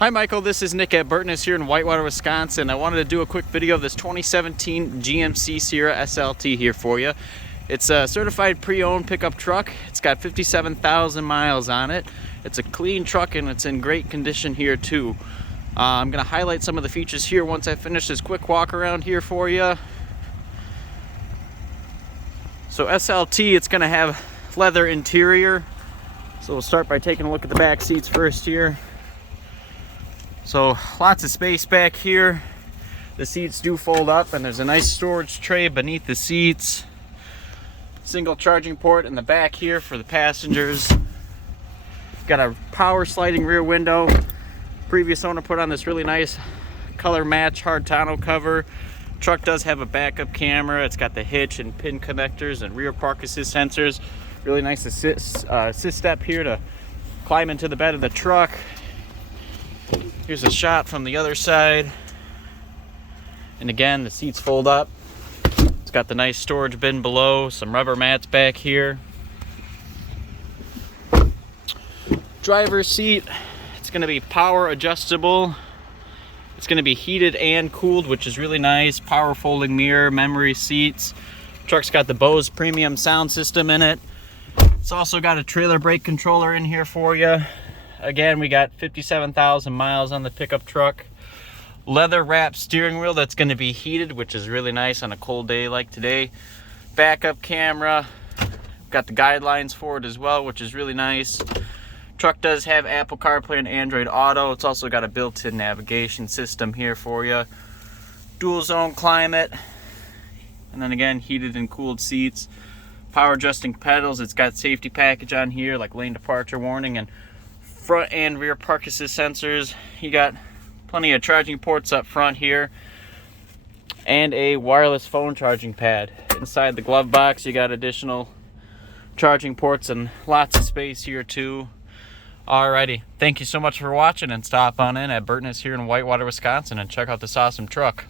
Hi Michael, this is Nick at Burtness here in Whitewater, Wisconsin. I wanted to do a quick video of this 2017 GMC Sierra SLT here for you. It's a certified pre-owned pickup truck. It's got 57,000 miles on it. It's a clean truck and it's in great condition here too. I'm going to highlight some of the features here once I finish this quick walk around here for you. So SLT, it's going to have leather interior. So we'll start by taking a look at the back seats first here. So lots of space back here. The seats do fold up and there's a nice storage tray beneath the seats. Single charging port in the back here for the passengers. Got a power sliding rear window. Previous owner put on this really nice color match hard tonneau cover. Truck does have a backup camera. It's got the hitch and pin connectors and rear park assist sensors. Really nice assist step here to climb into the bed of the truck. Here's a shot from the other side. And again, the seats fold up. It's got the nice storage bin below, some rubber mats back here. Driver's seat, it's going to be power adjustable. It's going to be heated and cooled, which is really nice. Power folding mirror, memory seats. Truck's got the Bose premium sound system in it. It's also got a trailer brake controller in here for you. Again, we got 57,000 miles on the pickup truck. Leather wrapped steering wheel that's going to be heated, which is really nice on a cold day like today. Backup camera. Got the guidelines for it as well, which is really nice. Truck does have Apple CarPlay and Android Auto. It's also got a built-in navigation system here for you. Dual zone climate. And then again, heated and cooled seats. Power adjusting pedals. It's got safety package on here like lane departure warning and front and rear park assist sensors. You got plenty of charging ports up front here and a wireless phone charging pad. Inside the glove box you got additional charging ports and lots of space here too. Alrighty, thank you so much for watching, and stop on in at Burtness here in Whitewater, Wisconsin and check out this awesome truck.